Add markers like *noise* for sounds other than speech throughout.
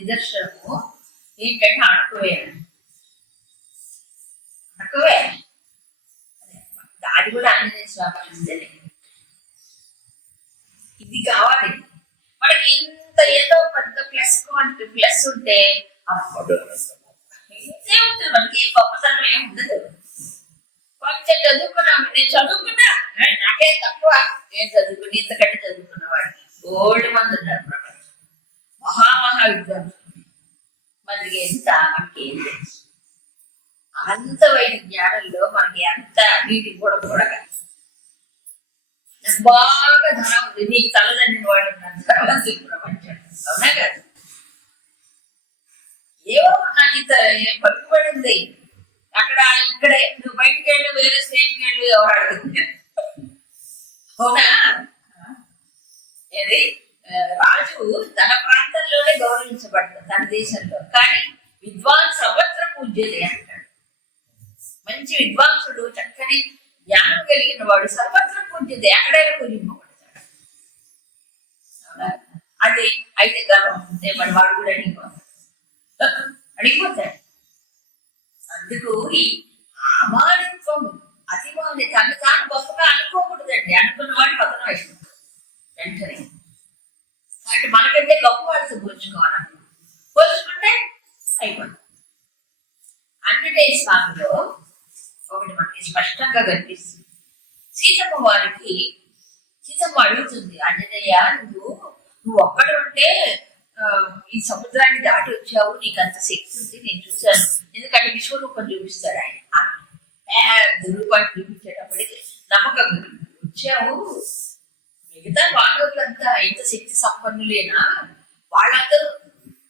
నిదర్శనము. ఏంటంటే అణుకువేయాలి అణుకువే అది కూడా ఆంజనేయ స్వామి ఇది కావాలి. మనకి ఇంత ఏదో పెద్ద ప్లస్ క్వాలిటీ ప్లస్ ఉంటే ఇంతే ఉంటుంది. మనకి ఏ గొప్పతనం ఏం ఉండదు. కొంచెం చదువుకున్నాం నేను చదువుకున్నా. నాకే తక్కువ. నేను చదువుకుని ఇంతకంటే చదువుకున్న వాడికి ఓల్డ్ మంది ఉన్నారు ప్రపంచం మహామహా విద్వాంసులు. మనకి ఎంత మనకి ఏం తెలుసు అంతమైన జ్ఞానంలో మనకి ఎంత నీటి కూడా కూడా నాకు బాగా ధనం ఉంది. నీకు తలదండిన వాడు ఉన్నాడు ప్రపంచం అవునా కదా? ఏవో నాకు ఇంత ఏం పట్టుబడి ఉంది. అక్కడ ఇక్కడే. నువ్వు బయటికి వెళ్ళు వేరే స్టేట్కి వెళ్ళు ఎవరు అడుగుతుంది అవునా? ఏది? రాజు తన ప్రాంతంలోనే గౌరవించబడతాడు తన దేశంలో. కానీ విద్వాన్ సర్వత్ర పూజ్యలే అంటాడు. మంచి విద్వాంసుడు చక్కని జ్ఞానం కలిగిన వాడు సర్వత్ర పూజ్యతే ఎక్కడైనా పూజింపబడతాడు. అది అయితే గర్వం ఉంటే మరి వాడు కూడా అడిగిపోతాడు. అడిగిపోతాడు. అందుకు ఈ అమానిత్వం అతిమాని తను తాను గొప్పగా అనుకోకూడదండి. అనుకున్న వాడి పతనం అయిపోతుంది వెంటనే. అంటే మనకంటే గొప్ప వాళ్ళతో పోల్చుకోవాలి పోల్చుకుంటే అయిపోతుంది. ఆంజనేయ స్వామిలో ఒకటి మనకి స్పష్టంగా కనిపిస్తుంది. సీతమ్మ వారికి సీతమ్మ అడుగుతుంది ఆంజనేయ నువ్వు నువ్వు ఒక్కడు ఉంటే ఈ సముద్రాన్ని దాటి వచ్చావు నీకు అంత శక్తి ఉంది నేను చూశాను. ఎందుకంటే విశ్వరూపం చూపిస్తాడు ఆయన. ఆ పెద్ద రూపాన్ని చూపించేటప్పటికి నమ్మకం వచ్చావు మిగతా పాండవులంతా ఎంత శక్తి సంపన్నులేనా? వాళ్ళందరూ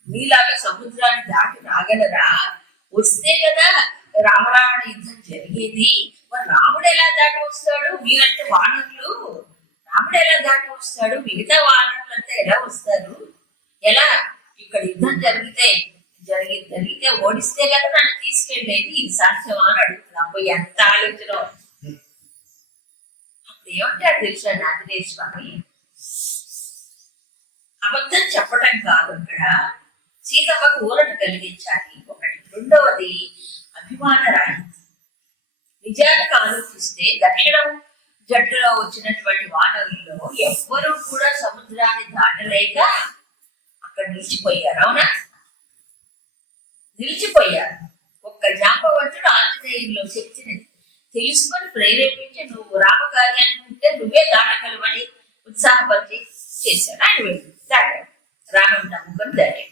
నీలాగా సముద్రాన్ని దాటి రాగలరా? వస్తే కదా రామరావణ యుద్ధం జరిగేది. మరి రాముడు ఎలా దాటి వస్తాడు? మీరంటే వానరులు. రాముడు ఎలా దాటి వస్తాడు? మిగతా వానరులంతా ఎలా వస్తారు? ఎలా? ఇక్కడ యుద్ధం జరిగితే జరిగి జరిగితే ఓడిస్తే కదా నన్ను తీసుకెళ్ళేది. ఇది సాధ్యమా అని అడుగుతున్నా. ఎంత ఆలోచన. అప్పుడు తెలుసా ఆంజనేయ స్వామి? అబద్ధం చెప్పటం కాదు అక్కడ. సీతమ్మకు ఊరట కలిగించాలి. ఒకటి రెండవది అభిమాన రాహిత్యం. నిజానికి ఆలోచిస్తే దక్షిణం జట్టులో వచ్చినటువంటి వానరుల్లో ఎవ్వరూ కూడా సముద్రాన్ని దాటలేక అక్కడ నిలిచిపోయారు అవునా? నిలిచిపోయారు. ఒక్క జాంబవంతుడు ఆంజనేయుల్లో శక్తిని తెలుసుకొని ప్రేరేపించి నువ్వు రామకార్యాన్ని ఉంటే నువ్వే దాటగలవని ఉత్సాహపరిచి చేశాడు. ఆయన వెళ్ళి దాటాడు రామం నమ్ముకొని దాటాడు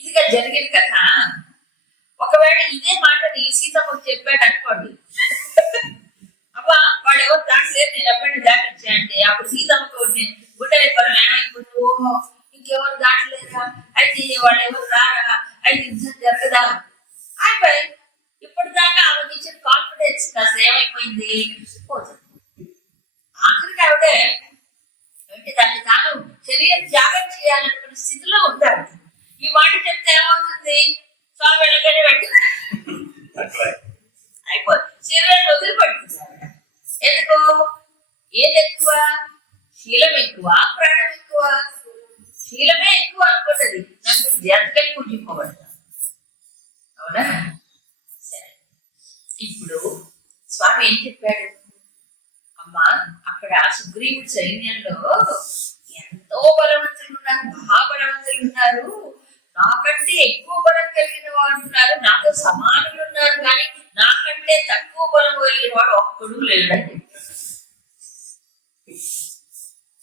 ఇదిగా జరిగిన కథ. ఒకవేళ ఇదే మాటని సీతమ్మకు చెప్పాడు అనుకోండి. అబ్బా వాడు ఎవరు దాటలేదు నేను ఎప్పటిని దాటించా అంటే అప్పుడు సీతమ్మకు గుడ్డలే ఇప్పుడు ఏమైపోతూ ఇంకెవరు దాటలేదా అయితే వాళ్ళు ఎవరు రారా? అయితే యుద్ధం జరగదా? అయిపోయి ఇప్పుడు దాకా ఆమెకి ఇచ్చిన కాన్ఫిడెన్స్ కాస్త ఏమైపోయింది? పోతుంది ఆఖరికి ఆవిడ అంటే దాన్ని తాను శరీరం త్యాగం చేయాలనుకున్న స్థితిలో ఉంటాడు ఈ మాట చెప్తే ఏమవుతుంది? స్వామి వెళ్ళగానే అట్లా అయిపోతుంది శరీరాన్ని వదిలిపెడుతుంది ఆవిడ. ఎందుకు? ఏది ఎక్కువ? శీలం ఎక్కువ? ప్రాణం ఎక్కువ? శీలమే ఎక్కువ అనుకున్నది నాకు జంటలు పూజింపబడతాను అవునా? ఇప్పుడు స్వామి ఏం చెప్పాడు? అమ్మా అక్కడ సుగ్రీవుడి సైన్యంలో ఎంతో బలవంతులు ఉన్నారు మహాబలవంతులు ఉన్నారు నాకంటే ఎక్కువ బలం కలిగిన వాడు ఉన్నారు నాతో సమానులు ఉన్నారు కానీ నాకంటే తక్కువ బలం కలిగిన వాడు ఒక్కడు లేడని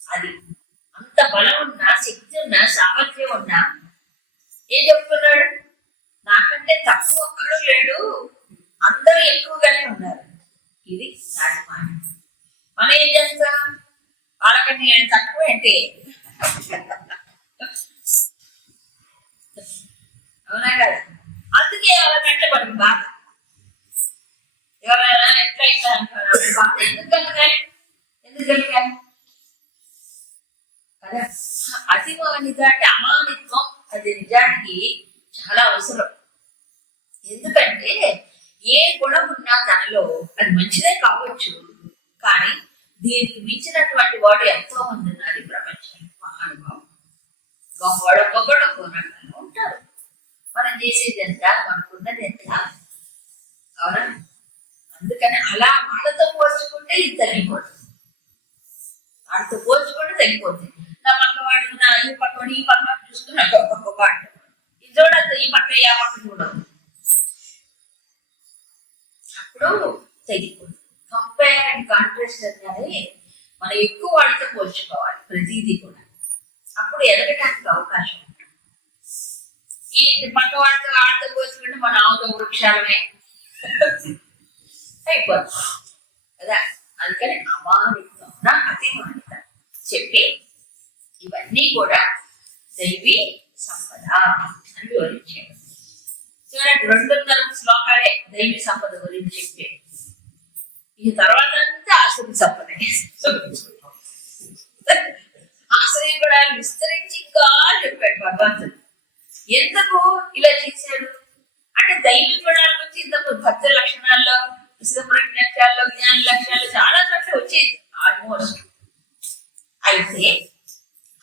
అది అంత బలం ఉన్నా శక్తి ఉన్నా సామర్థ్యం ఉన్నా ఏం చెప్తున్నాడు? నాకంటే తక్కువ ఒక్కడు లేడు. అందరూ ఎక్కువగానే ఉన్నారు. ఇది నాటి మాట మనం ఏం చేస్తాం? వాళ్ళకంటే నేను తక్కువ అంటే? అవునా కదా? అందుకే అలా వెంటబడి బాధ ఎవరైనా ఎట్లా ఇట్లా అంటారు? ఎందుకు కలగాలి ఎందుకు కలగాలి కదా? అతిమానిత అంటే అమానిత్వం. అది నిజానికి చాలా అవసరం. ఎందుకంటే ఏ గుణం ఉన్నా తనలో అది మంచిదే కావచ్చు. కానీ దీనికి మించినటువంటి వాడు ఎంతో మంది ఉన్నారు ఈ ప్రపంచంలో. మహానుభావం గొప్పవాడు ఒక్కొక్కడు ఉంటారు. మనం చేసేది ఎంత మనకున్నది ఎంత? అవునా? అందుకని అలా వాళ్ళతో పోల్చుకుంటే ఇది తగ్గిపోతుంది వాళ్ళతో పోల్చుకుంటే తగ్గిపోతుంది నా పక్కవాడు నా ఈ పక్క ఈ పక్క చూస్తున్నాడు ఒక్కొక్క పాట ఇది చూడద్దు ఈ పక్క ఈ ఆ పక్క చూడద్దు. ఉన్నప్పుడు తగ్గిపోతుంది కంపేర్ అండ్ కాంట్రాస్ట్ అనేది మనం ఎక్కువ వాళ్ళతో పోల్చుకోవాలి ప్రతిదీ కూడా. అప్పుడు ఎదగటానికి అవకాశం ఉంటుంది. ఈ పక్క వాళ్ళతో ఆడతో పోల్చుకుంటే మన ఆవుతో వృక్షాలమే. అయిపోతుంది. కదా? అందుకని అమానితం నా అతిమానితం. చెప్పి ఇవన్నీ కూడా దైవీ సంపద అని వివరించాడు రెండు రెండున్నర శ్లోకాలే దైవీ సంపద గురించి చెప్పే. ఈ తర్వాత అంతా ఆసురి సంపదే. ఆశ్రయ కూడా విస్తరించి ఇంకా చెప్పాడు భగవంతుడు. ఎందుకు ఇలా చేశాడు? అంటే దైవ గుణాల గురించి ఇంతకు భక్త లక్షణాల్లో విశుద్ధ ప్రజ్ఞాల్లో జ్ఞాన లక్షణాలు చాలా చోట్ల వచ్చేది ఆల్మోస్ట్ అయితే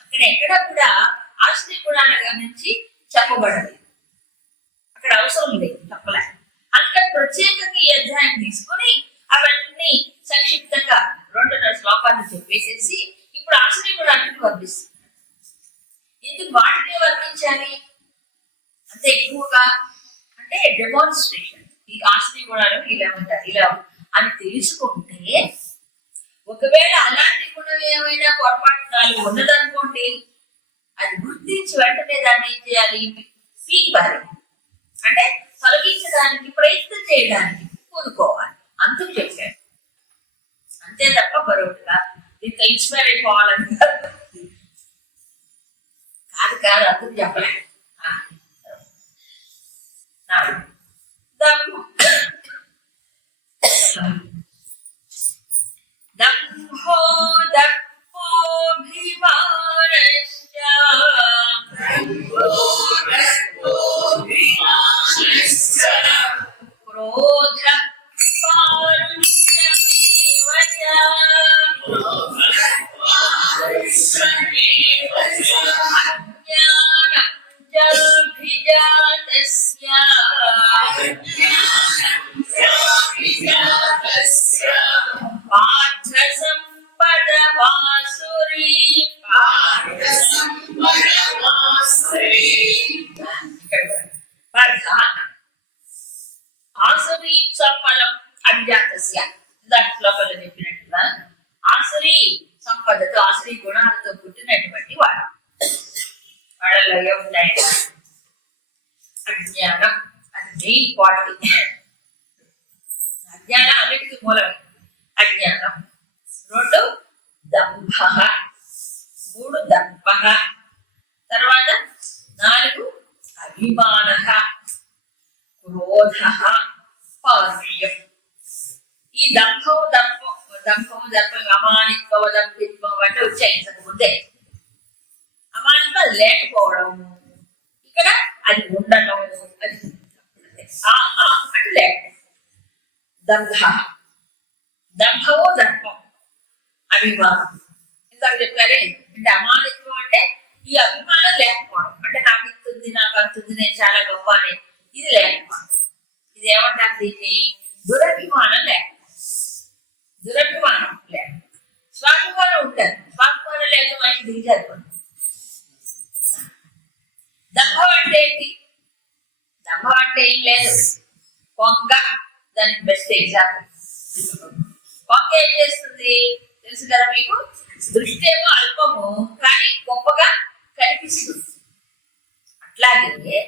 అక్కడ ఎక్కడ కూడా ఆశ్రయ గుణాల గురించి చెప్పబడదు అక్కడ అవసరం లేదు చెప్పలే అందుకని ప్రత్యేకంగా ఈ అధ్యాయం తీసుకొని అవన్నీ సంక్షిప్తంగా రెండున్నర వేసేసి ఇప్పుడు ఇప్పుడు కూడా గుణానికి వర్తిస్తుంది ఎందుకు వాటిని వర్తించాలి అంతే ఎక్కువగా? అంటే డెమాన్స్ట్రేషన్ ఈ ఆశని కూడా ఇలా ఉంటారు ఇలా అని తెలుసుకుంటే ఒకవేళ అలాంటి గుణం ఏమైనా పొరపాటు నాలుగు ఉన్నదనుకోండి అది గుర్తించి వెంటనే దాన్ని ఏం చేయాలి? పీక్ పారి అంటే తొలగించడానికి ప్రయత్నం చేయడానికి పూనుకోవాలి అందుకు చెప్పాడు అంతే తప్ప మరొకటిగా దీంతో ఇన్స్పైర్ అయిపోవాలని కాదు కాదు అందుకు చెప్పలేదు ఆసురీ సంపదతో ఆసురీ గుణాలతో పుట్టినటువంటి వాడు. వాళ్ళలో ఏముంటాయి అజ్ఞానం అది మెయిన్ క్వాలిటీ అజ్ఞానం అన్నిటికీ మూలం. అజ్ఞానం. రెండు దంభ. మూడు దంభ. తర్వాత నాలుగు అభిమాన. క్రోధ. పారుష్యం ఈ దంభం దంభం దంపము దంభం అమానిత్వం దంపిత్వం అంటే వచ్చాయి ఇంతకు ముందే అమానిత్వం లేకపోవడం ఇక్కడ అది ఉండటం అది అంటే లేకపోవడం దంభ దంభమో దర్పం అభిమానం ఇందాక చెప్పారే అంటే అమానిత్వం అంటే ఈ అభిమానం లేకపోవడం అంటే నాకు ఇంతుంది నాకు అంతుంది నేను చాలా గొప్ప ఇది లేకపోవడం ఇది ఏమంటారు దీన్ని దురభిమానం లేకపోవడం దురభిమానం లేక స్వాభిమానం ఉంటుంది స్వాభిమానం లేక మనిషి దిగజారు దంభం అంటే ఏంటి? దంభం అంటే ఏం లేదు. కొంగ దానికి బెస్ట్ ఎగ్జాంపుల్ కొంగ ఏం చేస్తుంది? తెలుసు కదా మీకు? దృష్టి ఏమో అల్పము కానీ గొప్పగా కనిపిస్తుంది. అట్లాగే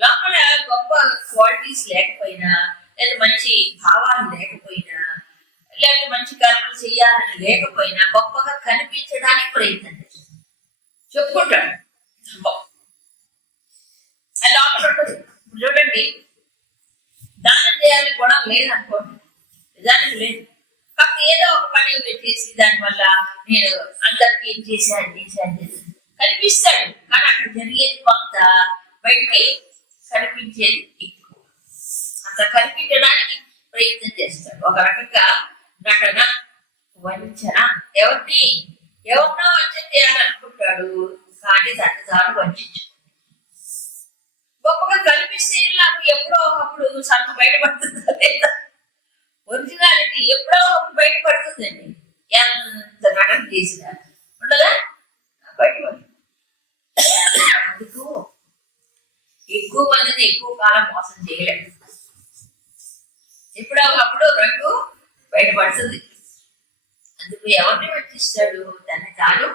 లోపల గొప్ప క్వాలిటీస్ లేకపోయినా లేదా మంచి భావాలు లేకపోయినా లేకపోతే మంచి కర్మలు చేయాలని లేకపోయినా గొప్పగా కనిపించడానికి ప్రయత్నం చేస్తాడు చెప్పుకుంటాడు అది లోపల ఉంటుంది. చూడండి. దానం చేయాలని కూడా లేదనుకోండి నిజానికి లేదు. కాకపోతే ఏదో ఒక పని పెట్టేసి దానివల్ల నేను అందరికి ఏం చేశాను చేశాను చేశాను. కనిపిస్తాడు. కానీ అక్కడ జరిగేది కొంత బయటికి కనిపించేది ఎక్కువ. అంత కనిపించడానికి ప్రయత్నం చేస్తాడు. ఒక రకంగా నటన వంచన. ఎవరిని? ఎవరినో వంచన చేయాలనుకుంటాడు కానీ దాన్ని తాను వంచు గొప్పగా కనిపిస్తే నాకు ఎప్పుడో ఒకప్పుడు సంత బయటపడుతుందా లేదా? ఒరిజినాలిటీ ఎప్పుడో ఒకప్పుడు బయటపడుతుందండి. ఎంత నటన చేసినా. ఉండదా? బయటపడుతుంది. అందుకు ఎక్కువ మందిని ఎక్కువ కాలం మోసం చేయలేదు ఎప్పుడో ఒకప్పుడు రంగు బయటపడుతుంది. అందుకు ఎవరిని వర్తిస్తాడు తన తాను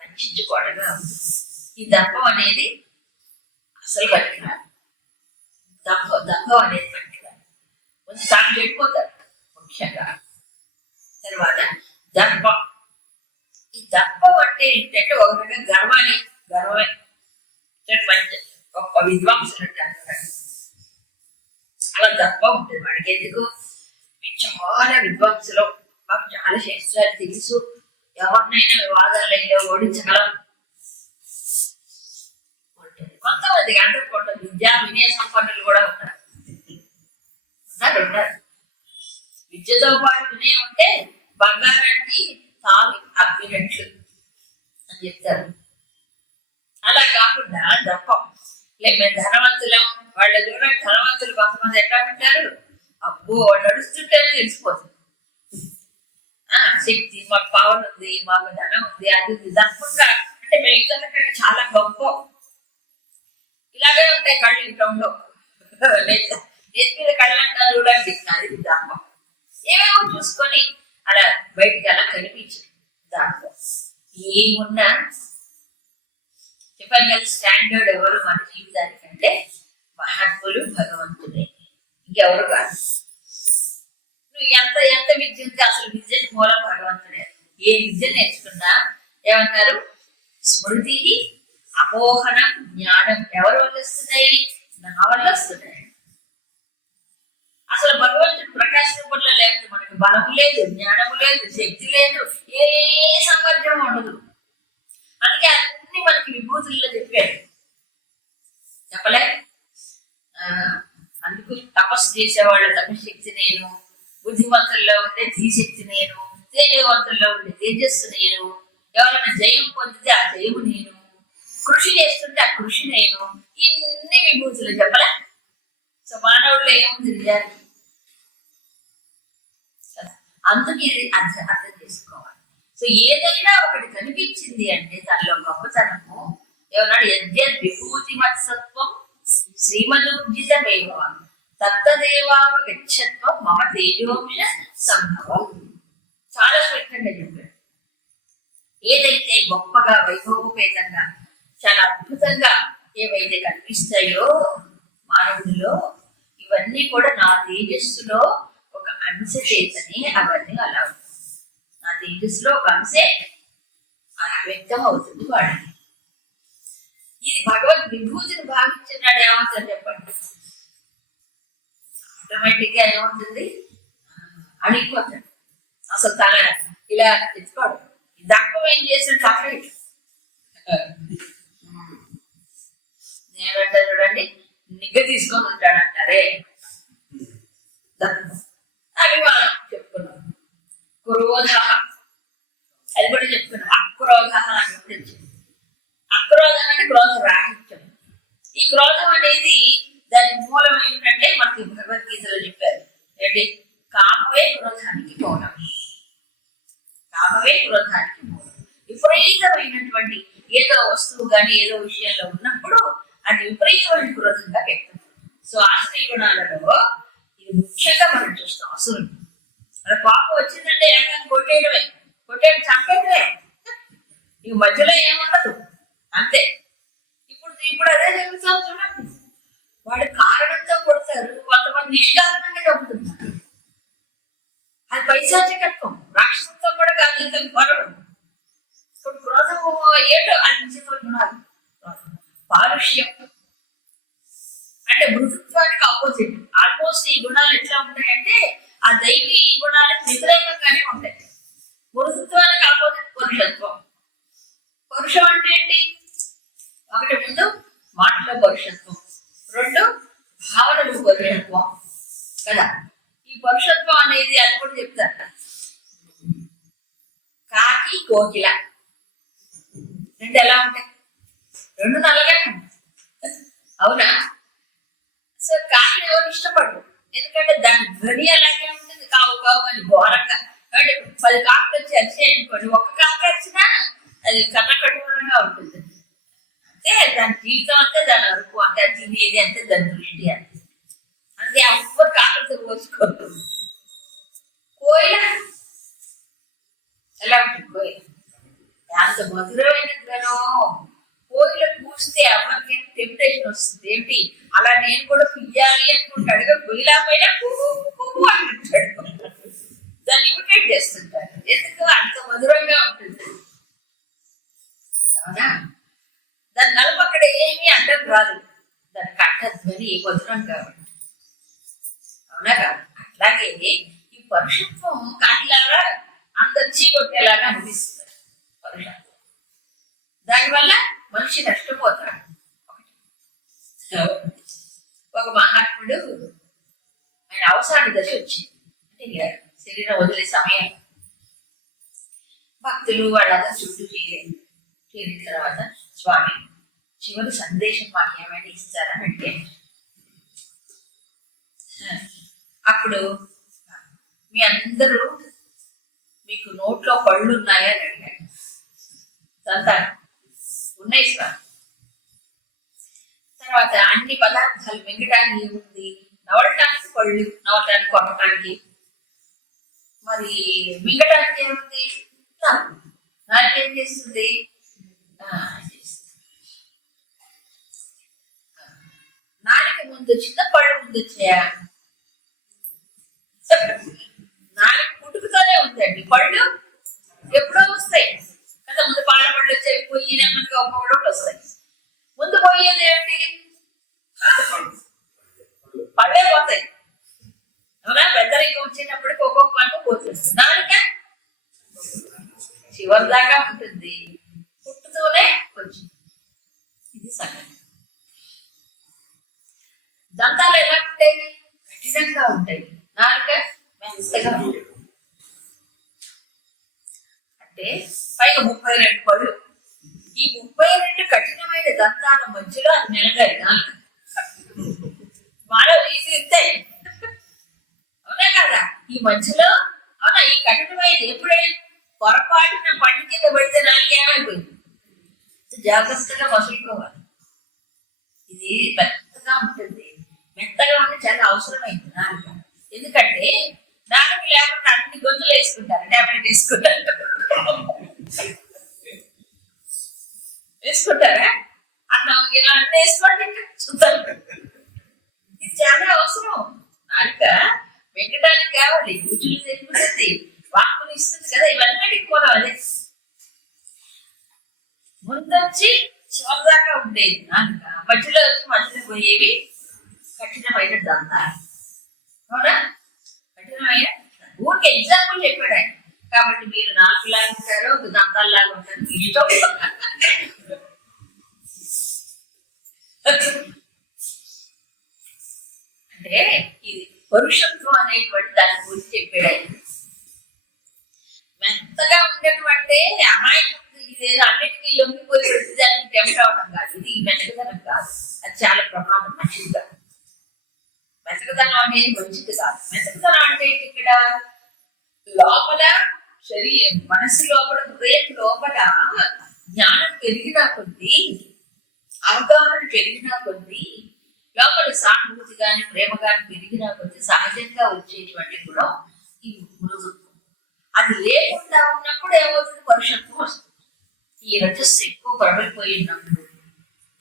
వంచుకోవడగా ఈ దప్పం అనేది అసలు పనికిరాదు దప్ప దప్పం అనేది పనికిరాదు ముందు తాను చెడిపోతారు ముఖ్యంగా. తర్వాత దర్పం ఈ దర్పం అంటే ఏంటంటే ఒక రకంగా గర్వాన్ని గర్వమే. మంచి గొప్ప విద్వాంసులు అంటారు అలా చాలా ఉంటుంది వాడికి. ఎందుకు? చాలా విద్వాంసులు మాకు చాలా శాస్త్రాలు తెలుసు. ఎవరినైనా వివాదాలైనా ఓడించగలం. కొంతమంది అందరూ కొంత విద్యా వినయ సంపన్నులు కూడా ఉన్నారు. ఉన్నారు ఉన్నారు. విద్యతో పాటు వినయం ఉంటే బంగారానికి తావి అగ్గినట్లు అని చెప్తారు. అలా కాకుండా దప్పం. లేక మేము ధనవంతులం వాళ్ళ దూరం ధనవంతులు కొంతమంది ఎట్లా ఉంటారు? అబ్బో నడుస్తుంటేనే తెలిసిపోతుంది శక్తి మాకు పవర్ ఉంది మాకు ధనం ఉంది అది ఉంది. తప్పకుండా అంటే మేము ఇతరుల కంటే చాలా గొప్ప. ఇలాగే ఉంటాయి కళ్ళు ఇంట్లో నేర్పిన నెత్తి కళ్ళు అంటారు చూడండి అది దప్పం ఏమేమో చూసుకొని అలా బయటికి అలా కనిపించదు దాంట్లో. ఏమున్నా చెప్పాను కదా స్టాండర్డ్ ఎవరు మన జీవితానికంటే మహాత్ములు భగవంతుడే. ఇంకెవరు కాదు. నువ్వు ఎంత ఎంత విద్య ఉంటే అసలు విద్యని మూలం భగవంతుడే ఏ విద్య నేర్చుకున్నా ఏమన్నారు స్మృతి అపోహన జ్ఞానం ఎవరి వల్ల వస్తున్నాయి? నా వల్ల వస్తున్నాయి. అసలు భగవంతుడు ప్రకాశ రూపంలో లేకపోతే మనకి బలం లేదు జ్ఞానము లేదు శక్తి లేదు ఏ సామర్థ్యం ఉండదు. అందుకే అన్ని మనకి విభూతుల్లో చెప్పాడు. చెప్పలే? ఆ, అందుకు తపస్సు చేసేవాళ్ళ తపశక్తి నేను బుద్ధిమంతుల్లో ఉండే ధీశక్తి నేను తేజవంతుల్లో ఉండే తేజస్సు నేను ఎవరైనా జయం పొందితే ఆ జయము నేను. కృషి చేస్తుంటే ఆ కృషి నేను. ఇన్ని విభూతులు చెప్పలే. సో మానవుల్లో ఏముంది నిజానికి అందుకే అర్థం అర్థం చేసుకోవాలి. సో ఏదైనా ఒకటి కనిపించింది అంటే దానిలో గొప్పతనము ఏమన్నాడు యద్యద్ విభూతి మత్సత్వం శ్రీమదూర్జితమేవ తత్తదేవావ గచ్చత్వం మమ తేజోంశ సంభవం. చాలా స్పష్టంగా చెప్పాడు ఏదైతే గొప్పగా వైభవోపేతంగా చాలా అద్భుతంగా ఏవైతే కనిపిస్తాయో మానవుడిలో ఇవన్నీ కూడా నా తేజస్సులో ఒక అంశ చేతనే అవన్నీ అలా నా తేజస్సులో ఒక అంశే అలా వ్యక్తం అవుతుంది వాడికి. ఇది భగవద్ విభూతిని భావించినాడు ఏమవుతుంది చెప్పండి? ఆటోమేటిక్గా ఏమవుతుంది అడిగిపోతాడు అసలు తల ఇలా ఎత్తుకోడు. దక్కం ఏం చేసాడు సపరేట్ నేనంటే చూడండి నిగ్గ తీసుకొని ఉంటాడంటారే అభిమానం చెప్పుకున్నాం క్రోధ. అది కూడా చెప్పుకున్నాం అక్రోధ అని కూడా వచ్చింది అక్రోధం అంటే క్రోధం రాహిత్యం. ఈ క్రోధం అనేది దాని మూలం ఏంటంటే మనకి భగవద్గీతలో చెప్పారు. ఏంటి? కామవే క్రోధానికి మూలం. కామవే క్రోధానికి మూలం. విపరీతమైనటువంటి ఏదో వస్తువు కానీ ఏదో విషయంలో ఉన్నప్పుడు అది విపరీతమైన క్రోధంగా వ్యక్తం సో ఆశ్రీ గుణాలలో ఇది ముఖ్యంగా మనం చూస్తాం అసలు మన కోపం వచ్చిందంటే ఏకంగా కొట్టేయడమే. కొట్టేయడం చంపేయడమే. ఈ మధ్యలో ఏముండదు. అంతే. ఇప్పుడు ఇప్పుడు అదే జరుగుతుంది చూడండి. వాడు కారణంతో కొడతారు కొంతమంది నిష్కారణంగా చంపుతున్నారు అది పైశాచికత్వం రాక్షసంతో కూడా కాదు ఇంత గొడవ ఏటో అందించే పారుష్యం. అంటే మృదుత్వానికి ఆపోజిట్ ఆల్మోస్ట్ ఈ గుణాలు ఎట్లా ఉంటాయంటే ఆ దైవీ గుణాలకు వ్యతిరేకంగానే ఉంటాయి. మృదుత్వానికి ఆపోజిట్ పురుషత్వం. పురుషం అంటే ఏంటి? ఒకటి ముందు మాటలో పరుషత్వం రెండు భావనలు పరుషత్వం కదా? ఈ పరుషత్వం అనేది అది కూడా చెప్తారు. కాకి కోకిల. రెండు ఎలా ఉంటాయి? రెండు నల్లగానే అవునా? సో కాకి ఎవరు ఇష్టపడరు. ఎందుకంటే దాని ధ్వని అలాగే ఉంటుంది. కావు కావు అని ఘోరంగా. కాబట్టి పది కాకులు వచ్చి అరిచేయనుకోండి. ఒక్క కాకి వచ్చినా అది కన్న కఠోరంగా ఉంటుంది. అంతే దాని జీవితం అంతే దాని అరుపు అంతే అది తినేది అంతే దాని దృష్టి అంతే అంతే ఎవ్వరు కాకులతో కోసుకోరు కోయిల? ఎలా ఉంటుంది కోయిల? అంత మధురమైన ధ్వనం కోయిల పూస్తే ఎవరికి టెంప్టేషన్ వస్తుంది. ఏంటి? అలా నేను కూడా పియ్యాలి అనుకుంటాడు కోయిలా పైన అంటుంటాడు. దాన్ని ఇమిటేట్ చేస్తుంటాడు. ఎందుకు? అంత మధురంగా ఉంటుంది. అవునా? దాని నలుపు అక్కడ ఏమీ అడ్డం రాదు. దాని కంఠ ధ్వని మధురంగా అవునా అట్లాగే ఈ పరుషత్వం కాటిలాగా అందరు చీకొట్టేలాగా అనిపిస్తుంది. పరుషత్వం. దానివల్ల మనిషి నష్టపోతాడు. ఒక మహాత్ముడు ఆయన అవసాన దశ వచ్చింది. అంటే శరీరం వదిలే సమయం. భక్తులు వాళ్ళందరూ చుట్టూ చేరి చేరిన తర్వాత స్వామి చివరి సందేశం మాకు ఏమైనా ఇస్తారని అడిగారు అప్పుడు మీ అందరూ మీకు నోట్లో పళ్ళు ఉన్నాయా అని అడిగారు సంతానం ఉన్నాయి స్వామి తర్వాత అన్ని పదార్థాలు మింగడానికి ఏముంది? నవలటానికి పళ్ళు నవలటానికి కొట్టడానికి మరి మింగటానికి ఏముంది? ఆ, చేస్తుంది. నాలుగు ముందు వచ్చిందా పళ్ళు ముందు వచ్చాయా? నాలుగు పుట్టుకతోనే ఉందండి. పళ్ళు ఎప్పుడో వస్తాయి. కదా ముందు పాల పళ్ళు వచ్చాయి పొయ్యి నెమ్మదిగా ఒక పళ్ళు వస్తాయి. ముందు పోయేది ఏంటి పళ్ళే పోతాయి. అవునా? పెద్దరికం వచ్చేటప్పటికి ఒక్కొక్క పండు పోతుంది. నాలుక చివరి దాకా ఉంటుంది. పుట్టుతూనే వచ్చింది. ఇది సంగతి దంతాలు ఎలా ఉంటాయి కఠినంగా ఉంటాయి. నాలుక మెత్తగా అంటే పైగా ముప్పై రెండు పళ్ళు. ఈ ముప్పై రెండు కఠినమైన దంతాల మధ్యలో అది మెలగాలి నాలుక మానవ తీసిస్తాయి అవునా కదా? ఈ మధ్యలో అవునా? ఈ కఠినమైన ఎప్పుడైనా పొరపాటున పండు కింద పడితే నాలుగు ఏమైపోయింది? జాగ్రత్తగా మసులుకోవాలి. ఇది పెద్దగా ఉంటుంది. మెత్తగా ఉంటే చాలా అవసరమైంది నాలుక ఎందుకంటే దానికి లేకుండా అన్ని గొంతులు వేసుకుంటారు. టాబ్లెట్ వేసుకుంటారు. వేసుకుంటారా? అన్నం ఇలా వేసుకోండి. చూద్దాం. ఇది చాలా అవసరం. నాలుక వెంకటానికి కావాలి. రుచులు తెలుపుతుంది. వాక్కులు ఇస్తుంది కదా ఇవన్నీ కూడా అదే ముందొచ్చి చివరిదాకా ఉండేది నాలుక. మధ్యలో వచ్చి మధ్యలో పోయేవి కఠినమైనది దంతాలు అవునా? కఠినమైన? ఊరికి ఎగ్జాంపుల్ చెప్పాడు ఆయన. కాబట్టి మీరు నాలుగు లాగా ఉంటారు దంతాలు లాగా ఉంటారు మీతో. అంటే ఇది పరుషత్వం అనేటువంటి దాని గురించి చెప్పాడు ఆయన. మెత్తగా ఉండేటువంటి అమాయకం ఇదేదో అన్నిటికీ లొంగిపోయి దానికి టెంప్ట్ అవడం కాదు. ఇది మెత్తదనం కాదు. అది చాలా అనేది మంచిది కాదు మెతకదనం అంటే ఇక్కడ లోపల శరీరం మనసు లోపల హృదయం లోపల జ్ఞానం పెరిగిన కొద్ది అవగాహన పెరిగిన కొద్ది లోపల సానుభూతి కానీ ప్రేమ కానీ పెరిగిన కొద్ది సహజంగా వచ్చేటువంటి కూడా ఈ మృదుత్వం. అది లేకుండా ఉన్నప్పుడు ఏమవుతుంది? పరుషత్వం వస్తుంది. ఈ రజస్సు ఎక్కువ పడవలిపోయినప్పుడు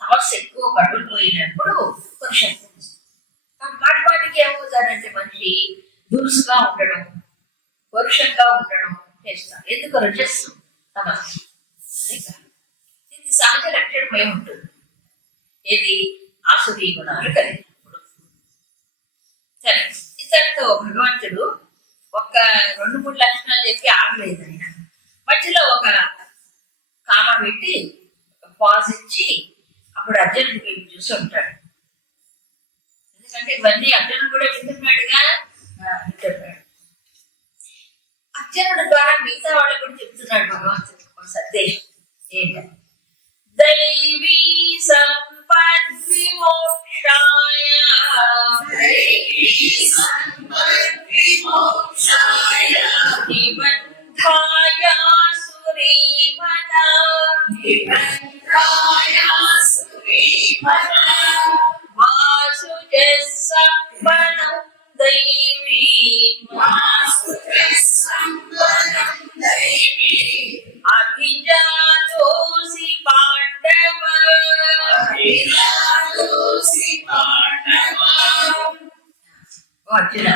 తమస్సు ఎక్కువ పడవలిపోయినప్పుడు పరుషత్వం వస్తుంది. కానీ మాటి ఏమవుతారంటే మనిషి దురుసుగా ఉండడం పరుషంగా ఉండడం చేస్తారు ఎందుకు రజస్సు తమస్సు. అదే కాదు. ప్రత్యేకమై ఉంటుంది? ఇది ఆసురీ గుణాలు కలిగినప్పుడు సరే. ఇతరులతో భగవంతుడు ఒక రెండు మూడు లక్షణాలు చెప్పి ఆగలేదు ఆయన మధ్యలో ఒక కామ పెట్టి పాజ్ ఇచ్చి అప్పుడు అర్జునుడికి చూసి ఉంటాడు. ఎందుకంటే ఇవన్నీ అర్జునుడు కూడా వింటున్నాడుగా? వింటున్నాడు. అర్జునుడి ద్వారా మిగతా వాళ్ళకు కూడా చెప్తున్నాడు భగవంతుడు సందేశం. ఏంటంటే దైవీ సంపద్విమోక్షాయ. నిబంధాయ సురీమత. మాసు సంపన్నం దైవీ అభిజాతోసి పాండవ అర్జున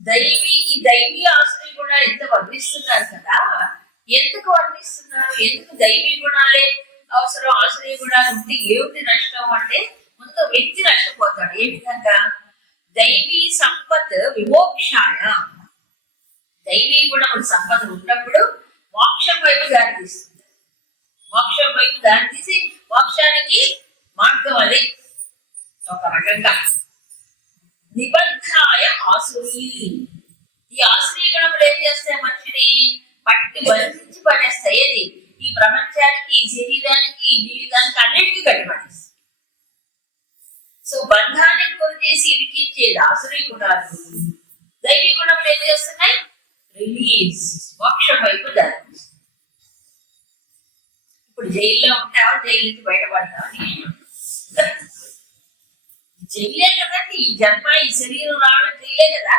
దైవీ ఈ దైవీ ఆశ్రయ గుణాలు ఎంత వర్ణిస్తున్నారు కదా? ఎందుకు వర్ణిస్తున్నారు ఎందుకు దైవీ గుణాలే? అవసరం ఆశ్రయం కూడా ఉంటే ఏమిటి నష్టం అంటే ముందు వ్యక్తి నష్టపోతాడు. ఏ విధంగా? దైవీ సంపత్ విమోక్షాయ. దైవీ గుణములు సంపద ఉన్నప్పుడు మోక్షం వైపు దారి తీస్తుంది. మోక్షం వైపు దారి తీసి మోక్షానికి మార్గం అది. ఒక రకంగా. నిబంధాయ ఆసురీ ఈ ఆసురీ గుణములు ఏం చేస్తాయి మనిషిని? పట్టి బంధించి పడేస్తాయి. అది ఈ ప్రపంచానికి ఈ శరీరానికి ఈ జీవితానికి అన్నిటికీ కట్టుబడి సో బంధానికి గురి చేసి ఇరికించేది ఆసురీ గుణాలు దైవీ గుణములు ఏం చేస్తున్నాయి రిలీజ్ మోక్షం వైపు దారి. ఇప్పుడు జైల్లో ఉంటావా? జైలు నుంచి బయటపడతావని జైలే కదండి. ఈ జన్మ ఈ శరీరం రావడం జైలే కదా.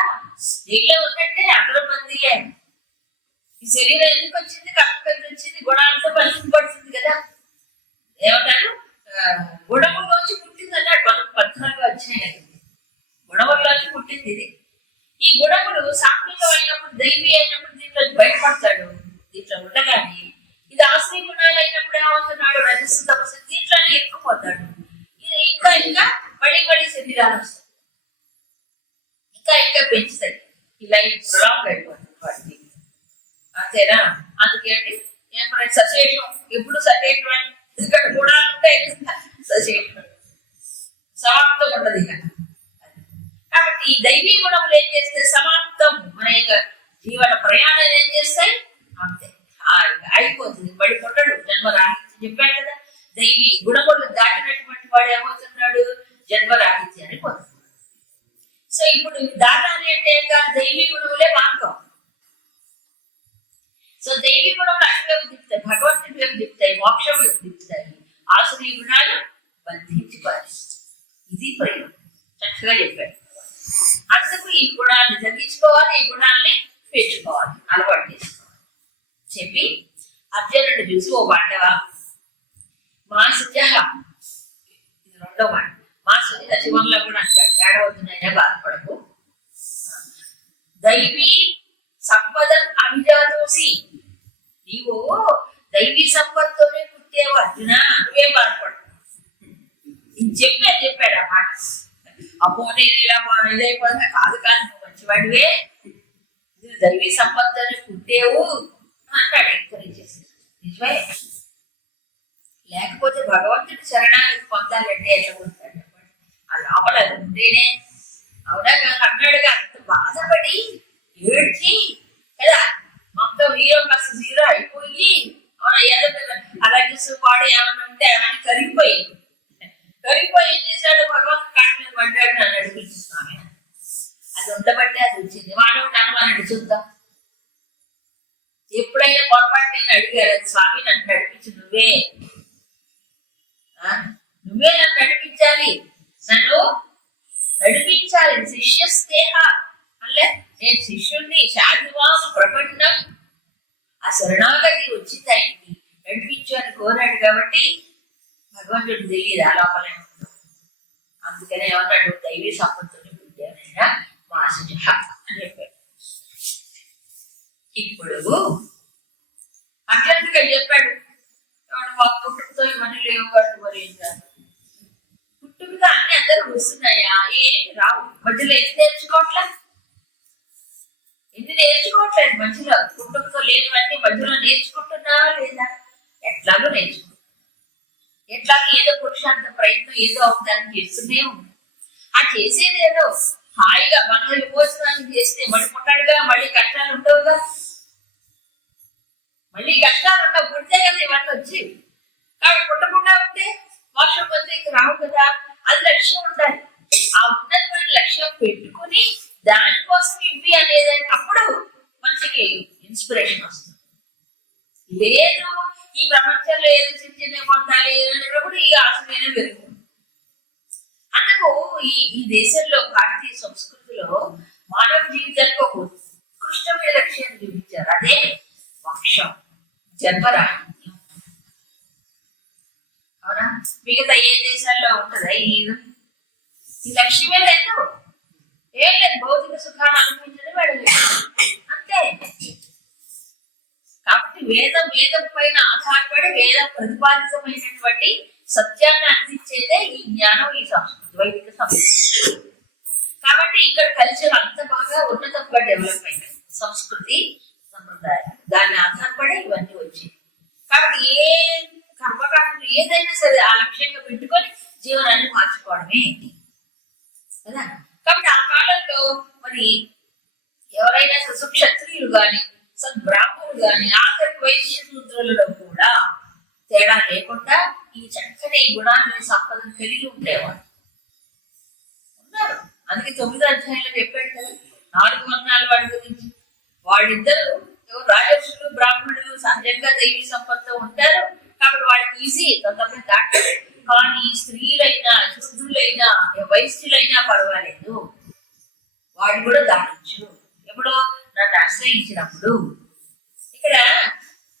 జైల్లో ఉన్నట్టే అందరూ మందిలే ఈ శరీరం ఎందుకు వచ్చింది? కష్టం వచ్చింది? గుణాలతో పడుతుంది కదా. ఏమంటారు? ఆ, గుణములోంచి పుట్టింది అన్నాడు మనం పద్నాలుగు వచ్చినాయి కదా గుణములోంచి పుట్టింది ఇది. ఈ గుణములు సాత్వికం అయినప్పుడు దైవీ అయినప్పుడు దీంట్లో బయటపడతాడు. దీంట్లో ఉండగానే ఇది ఆశ్రయ గుణాలు అయినప్పుడు ఏమవుతున్నాడు? రజస్సు తపస్సు దీంట్లోనే ఎక్కుపోతాడు ఇది ఇంకా ఇంకా మళ్ళీ మళ్ళీ శరీరాలు వస్తాయి. ఇంకా ఇంకా పెంచుతాయి. ఈ ప్రొలాంగ్ అయిపోతుంది వాటికి. అంతేనా? అందుకేంటి ఏమంటే సచేషం ఎప్పుడు సశేషం ఇక్కడ కూడా ఉంటాయి సశేషం సమాప్తం ఉండదు ఇక. కాబట్టి ఈ దైవీ గుణములు ఏం చేస్తే సమాప్తం? మన యొక్క జీవన ప్రయాణాలు ఏం చేస్తాయి? అంతే. అయిపోతుంది. బడి కొట్టడు జన్మ రాహిత్యం చెప్పాడు కదా. దైవీ గుణములు దాటినటువంటి వాడు ఏమవుతున్నాడు? జన్మ రాహిత్యాన్ని పొందుతున్నాడు సో ఇప్పుడు దాటాలి అంటే ఏం దైవీ గుణములే మార్గం. సో దేవి గుణములు అటు దిప్తాయి తిప్పుతాయి భగవంతుడి వైపు మోక్షం వైపు తిప్పుతాయి ఆసురీ గుణాలు బంధించి పాలిస్తాయి ఇది ప్రయోగం చక్కగా చెప్పాడు అందుకు ఈ గుణాలను తగ్గించుకోవాలి ఈ గుణాలని పెంచుకోవాలి అలవాటు చేసుకోవాలి. చెప్పి అర్జునుడు చూసి ఓ పాండవ మాసుజ ఇది రెండో మాట మాసుజ శివంలో కూడా అంటాడు ఏడవద్దునైనా బాధపడకు. దైవీ సంపదం అభిజాతోసి నీవు దైవీ సంపదతోనే పుట్టావు అర్జున నువ్వే బాధపడు ఇది చెప్పాడు చెప్పాడు ఆ మాట. అమ్మో నేను ఇలా ఇదైపోతున్నా కాదు కాదు నువ్వు మంచివాడివే. నువ్వు దైవీ సంపదతోనే పుట్టేవు అన్నాడు ఎంకరేజ్ చేసి నిజమే? లేకపోతే భగవంతుడి శరణానికి పొందాలంటే ఎట్లా పొందుతాడు ఆ లోపల ఉంటేనే. అవునా కాదు అన్నాడుగా అంత బాధపడి ఏడ్చి కదా మొత్తం హీరో కాస్త జీరో అయిపోయి అవునా ఏదో అలాగే వాడు ఏమన్నా ఉంటే అవన్నీ కరిగిపోయి కరిగిపోయి ఏం చేశాడు? భగవంతుడు కాళ్ళ మీద పడ్డాడు నన్ను అడిపించుకున్నాను అది ఉండబట్టే అది వచ్చింది. మానవుడు అనుమానం చూద్దాం ఎప్పుడైనా పొరపాటు నేను అడిగారు? స్వామి నన్ను నడిపించు నువ్వే. ఆ? నువ్వే నన్ను నడిపించాలి నన్ను నడిపించాలి శిష్య స్నేహ నేను శిష్యుణ్ణి శాదివాం ప్రపంచం ఆ శరణాగతి వచ్చింది ఆయనకి నడిపించు అని కోరాడు కాబట్టి భగవంతుడు తెలియదు ఆ లోపలే. అందుకనే ఏమన్నాడు దైవీ సంపత్తుని పుట్టానైనా మాసజ అని చెప్పాడు. ఇప్పుడు అట్లందుకని చెప్పాడు. మా మాకు పుట్టుకతో ఇవన్నీ లేవు కాబట్టి మరి ఏం అన్ని అందరూ వస్తున్నాయా? ఏమి రావు. మధ్యలో ఏం నేర్చుకోవట్లే? ఎన్ని నేర్చుకోవట్లేదు మధ్యలో? పుట్టుకతో లేనివన్నీ మధ్యలో నేర్చుకుంటున్నా లేదా? ఎట్లాగో నేర్చుకుంటున్నా. ఎట్లాగో ఏదో పురుషార్థ ప్రయత్నం ఏదో ఒకదాన్ని చేస్తూనే ఉంది ఆ చేసేది ఏదో హాయిగా బంగారు భోజనాన్ని చేస్తే మళ్ళీ పుట్టాడుగా మళ్ళీ కష్టాలు ఉండవుగా. మళ్ళీ కష్టాలు ఉండవు పుడితే కదా ఇవన్నీ వచ్చి. కాబట్టి పుట్టకుండా ఉంటే వర్షం పొందే రావు కదా. అది లక్ష్యం ఉండాలి. ఆ ఉన్నటువంటి లక్ష్యం పెట్టుకుని దానికోసం ఇవి అనేది అప్పుడు మనిషికి ఇన్స్పిరేషన్ వస్తుంది. లేదు ఈ ప్రపంచంలో ఏదో చిన్న చిన్న పొందాలి అనేటప్పుడు ఈ ఆశమైన పెరుగుతుంది అందుకు ఈ ఈ దేశంలో భారతీయ సంస్కృతిలో మానవ జీవితానికి ఒక ఉత్కృష్టమైన లక్ష్యం చూపించారు. అదే మోక్షం జన్మరాహిత్యం. అవునా? మిగతా ఏ దేశాల్లో ఉంటుందా ఈ లక్ష్యమే లేదు. ఏం లేదు భౌతిక సుఖాన్ని అనుభవించడం వెళ్ళలేదు అంతే. కాబట్టి వేదం వేదం పైన ఆధారపడి వేద ప్రతిపాదితమైనటువంటి సత్యాన్ని అందించేదే ఈ జ్ఞానం ఈ సంస్కృతి వైదిక సంస్కృతి. కాబట్టి ఇక్కడ కల్చర్ అంత బాగా ఉన్నతంగా డెవలప్ అయింది. సంస్కృతి సంప్రదాయం దాన్ని ఆధారపడి ఇవన్నీ వచ్చాయి. కాబట్టి ఏ కర్మకాండలు ఏదైనా సరే ఆ లక్ష్యంగా పెట్టుకొని జీవనాన్ని మార్చుకోవడమే కదా? కాబట్టి ఆ కాలంలో మరి ఎవరైనా సుక్షత్రియులు గాని సద్బ్రాహ్మణులు గాని ఆఖరి వైశ్య సూత్రులలో కూడా తేడా లేకుండా ఈ చక్కని గుణాన్ని సంపదను కలిగి ఉండేవారు. ఉన్నారు. అందుకే తొమ్మిది అధ్యాయంలో చెప్పాడు కదా నాలుగు వర్ణాల వాడి గురించి. వాళ్ళిద్దరు ఎవరు రాజర్షులు బ్రాహ్మణులు సహజంగా దైవీ సంపదతో ఉంటారు. కాబట్టి వాళ్ళకి ఈజీ తొందరగా దాటారు కానీ స్త్రీలైనా శుద్ధులైనా వైశ్యులైనా పర్వాలేదు. వాడు కూడా దాటించు ఎప్పుడో నన్ను ఆశ్రయించినప్పుడు ఇక్కడ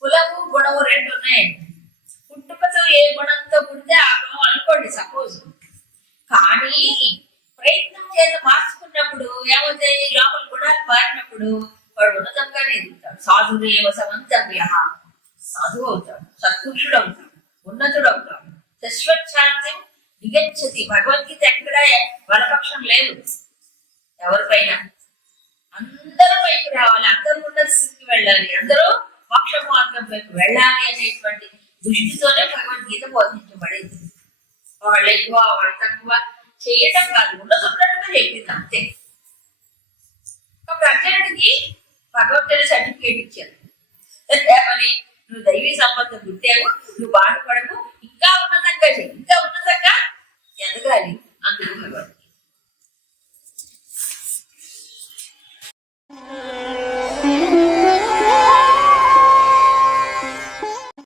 కులము గుణము రెండు ఉన్నాయండి. పుట్టుకతో ఏ గుణంతో పుడితే ఆ గుణం అనుకోండి సపోజ్. కానీ ప్రయత్నం చేత మార్చుకున్నప్పుడు ఏమవుతాయి లోపల గుణాలు మారినప్పుడు వాడు ఉన్నతంగానే ఎదుగుతాడు. సాధుదేవ సమంతవ్య సాధువు అవుతాడు సత్పురుషుడు అవుతాడు ఉన్నతుడు అవుతాడు. శశ్వచ్ఛాంతం నిగచ్చతి భగవద్గీత ఎక్కడ వరపక్షం లేదు. ఎవరిపైన. అందరూ పైకి రావాలి. అందరూ ఉన్నత స్థితికి వెళ్ళాలి. అందరూ మోక్ష మార్గం వైపు వెళ్ళాలి అనేటువంటి దృష్టితోనే భగవద్గీత బోధించబడింది. వాళ్ళు ఎక్కువ వాళ్ళు తక్కువ చేయటం కాదు. ఉన్నది ఉన్నట్టుగా చెప్పింది అంతే. కాబట్టి అర్జునుడికి భగవద్గీత సర్టిఫికేట్ ఇచ్చారు. *laughs* ఏమని? నువ్వు దైవీ సంపద పుట్టావు నువ్వు బాధపడకు. ఇంకా ఉన్నతంగా చెయ్యి. ఇంకా ఉన్నతంగా ఎదగాలి. అందుకు భగవంతుడు.